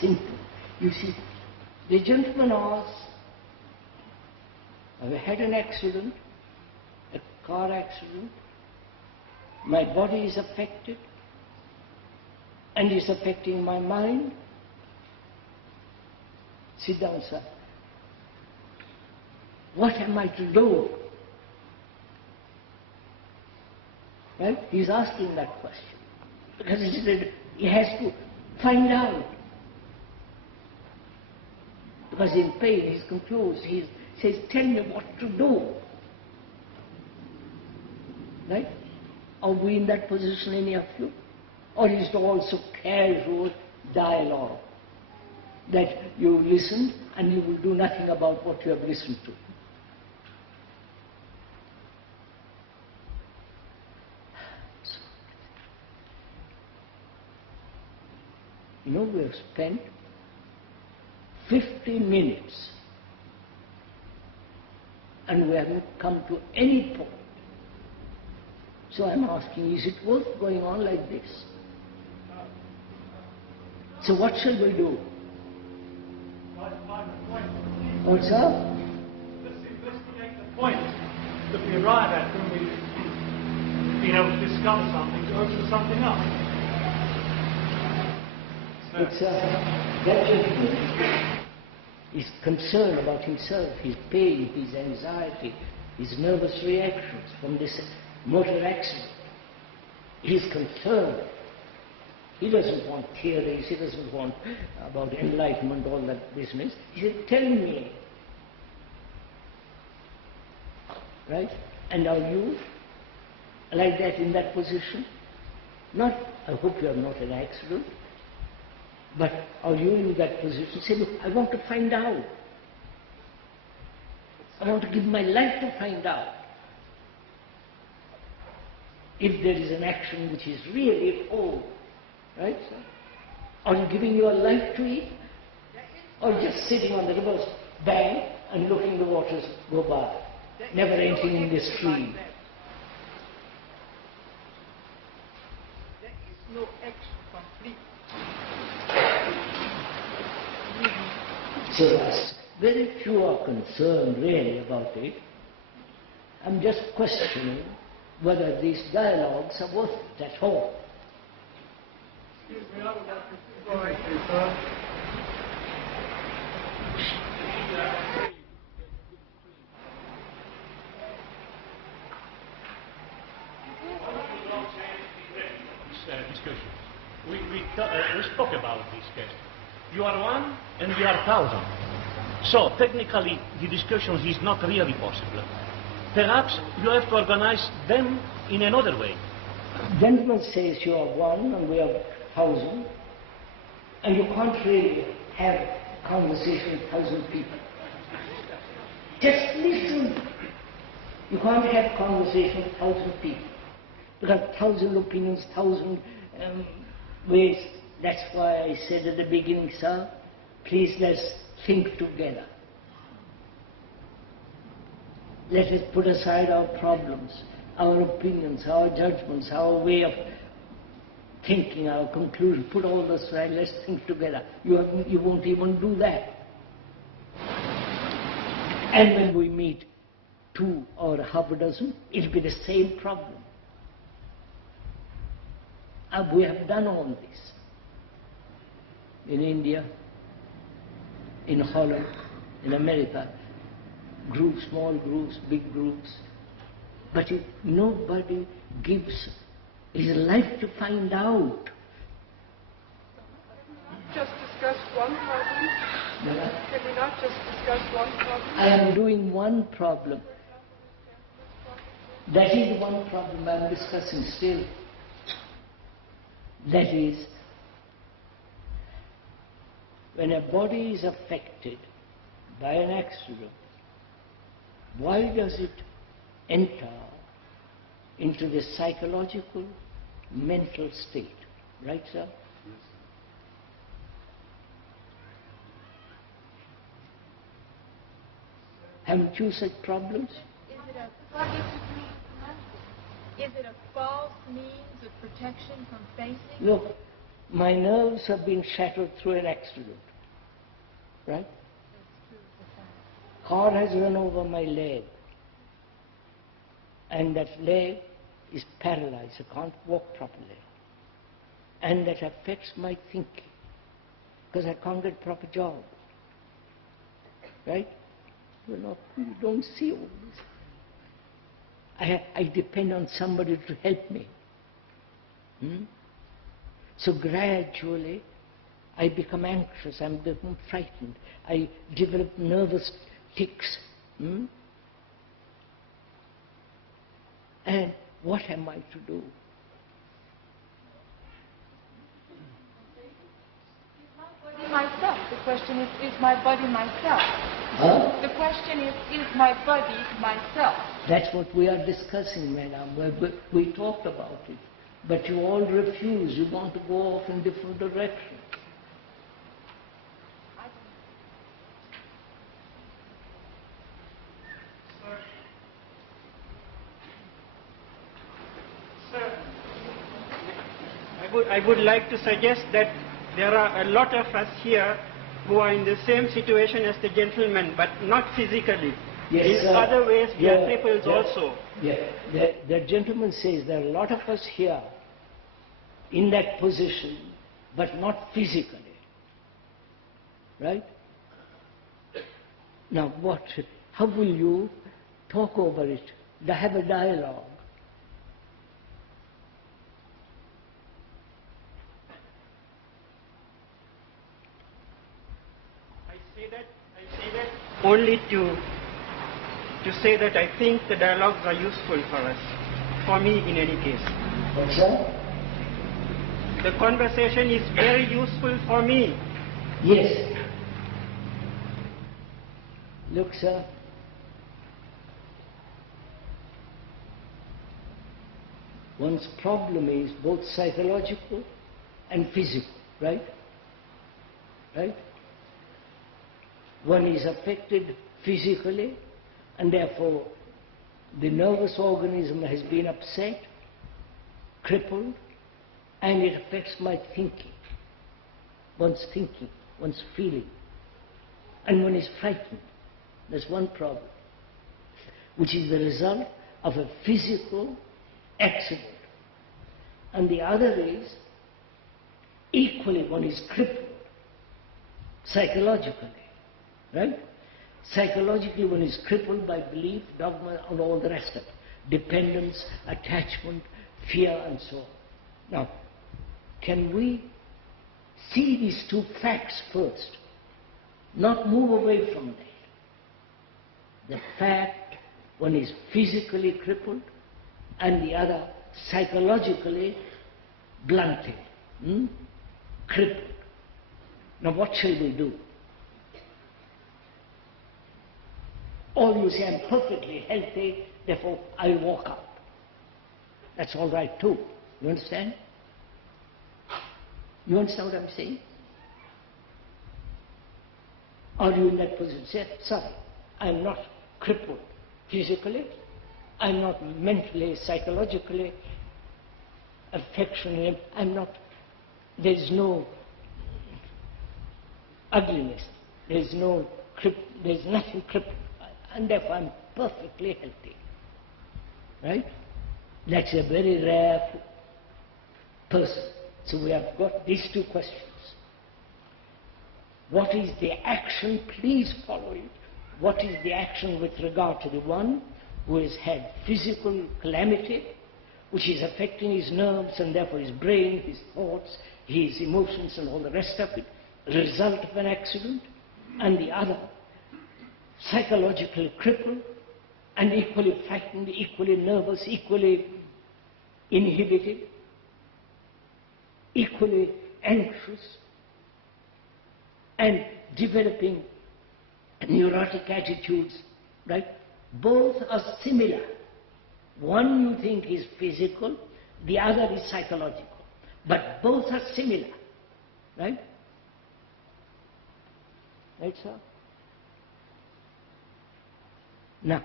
Simple. You see, the gentleman asks, I've had an accident, a car accident, my body is affected, and it's affecting my mind. Sit down, sir. What am I to do? Right? He's asking that question. Because he has to find out. Because in pain, he's confused. He says, tell me what to do. Right? Are we in that position, any of you? Or is it also casual dialogue? That you listen and you will do nothing about what you have listened to. You know, we have spent 50 minutes and we haven't come to any point. So I'm asking, is it worth going on like this? So what shall we do? What's up? Let's investigate the point that we arrive at when we've been able to discover something to open something up. It's that gentleman is concerned about himself, his pain, his anxiety, his nervous reactions from this motor accident. He's concerned. He doesn't want theories, he doesn't want about enlightenment, all that business. He said, tell me. Right? And are you like that in that position? Not, I hope you are not an accident, but are you in that position? Say, look, I want to find out. I want to give my life to find out. If there is an action which is really whole, right, sir? Are you giving your life to it? Or just sitting on the river's bank and looking the waters go by, never entering in the stream? There is no action complete. So as very few are concerned really about it. I'm just questioning whether these dialogues are worth it at all. Excuse me, I would like to go you, sir. Discussion. We spoke about this case. You are one and we are thousand. So technically the discussion is not really possible. Perhaps you have to organize them in another way. Gentleman says you are one and we are 1,000, and you can't really have a conversation with 1,000 people. Just listen. You can't have conversation with 1,000 people. Because 1,000 opinions, 1,000 ways. That's why I said at the beginning, sir, please let's think together. Let us put aside our problems, our opinions, our judgments, our way of thinking, our conclusion. Put all those aside, let's think together. You won't even do that. And when we meet 2 or half a dozen, it'll be the same problem. We have done all this. In India, in Holland, in America, groups, small groups, big groups. But if nobody gives his life to find out. Just discuss one problem. Can we not just discuss one problem? I am doing one problem. That is the one problem I am discussing still. That is, when a body is affected by an accident, why does it enter into the psychological, mental state? Right, sir? Yes. Haven't you such problems? Is it a false means of protection from facing? Look, My nerves have been shattered through an accident, right? Car has run over my leg, and that leg is paralyzed. I can't walk properly. And that affects my thinking, because I can't get a proper job, right? You don't see all this. I depend on somebody to help me. So gradually, I become anxious, I become frightened, I develop nervous tics. And what am I to do? Myself. The question is my body myself? Huh? The question is my body myself? That's what we are discussing, madam. We talked about it. But you all refuse. You want to go off in different directions. Sir, I would like to suggest that there are a lot of us here who are in the same situation as the gentleman, but not physically. Yes, in sir. other ways, we are cripples also. Yeah. The gentleman says there are a lot of us here in that position, but not physically. Right? Now how will you talk over it? Have a dialogue. I say that only to say that I think the dialogues are useful for us, for me in any case. What's that? The conversation is very useful for me. Yes. Look, sir, one's problem is both psychological and physical, right? Right? One is affected physically, and therefore the nervous organism has been upset, crippled, and it affects my thinking, one's feeling, and one is frightened. That's one problem, which is the result of a physical accident. And the other is, equally one is crippled psychologically, right? Psychologically one is crippled by belief, dogma, and all the rest of it. Dependence, attachment, fear, and so on. Now, can we see these two facts first? Not move away from that. The fact one is physically crippled and the other psychologically blunted, crippled. Now what shall we do? Or you say, I'm perfectly healthy, therefore I'll walk out. That's all right too. You understand? You understand what I'm saying? Are you in that position? Say, sorry, I'm not crippled physically, I'm not mentally, psychologically, affectionally, I'm not, there's no ugliness, there's nothing crippled, and therefore I'm perfectly healthy. Right? That's a very rare person. So we have got these two questions. What is the action? Please follow it. What is the action with regard to the one who has had physical calamity, which is affecting his nerves and therefore his brain, his thoughts, his emotions and all the rest of it, result of an accident, and the other, psychologically crippled and equally frightened, equally nervous, equally inhibited, equally anxious, and developing neurotic attitudes, right? Both are similar. One you think is physical, the other is psychological. But both are similar, right? Right, sir? Now,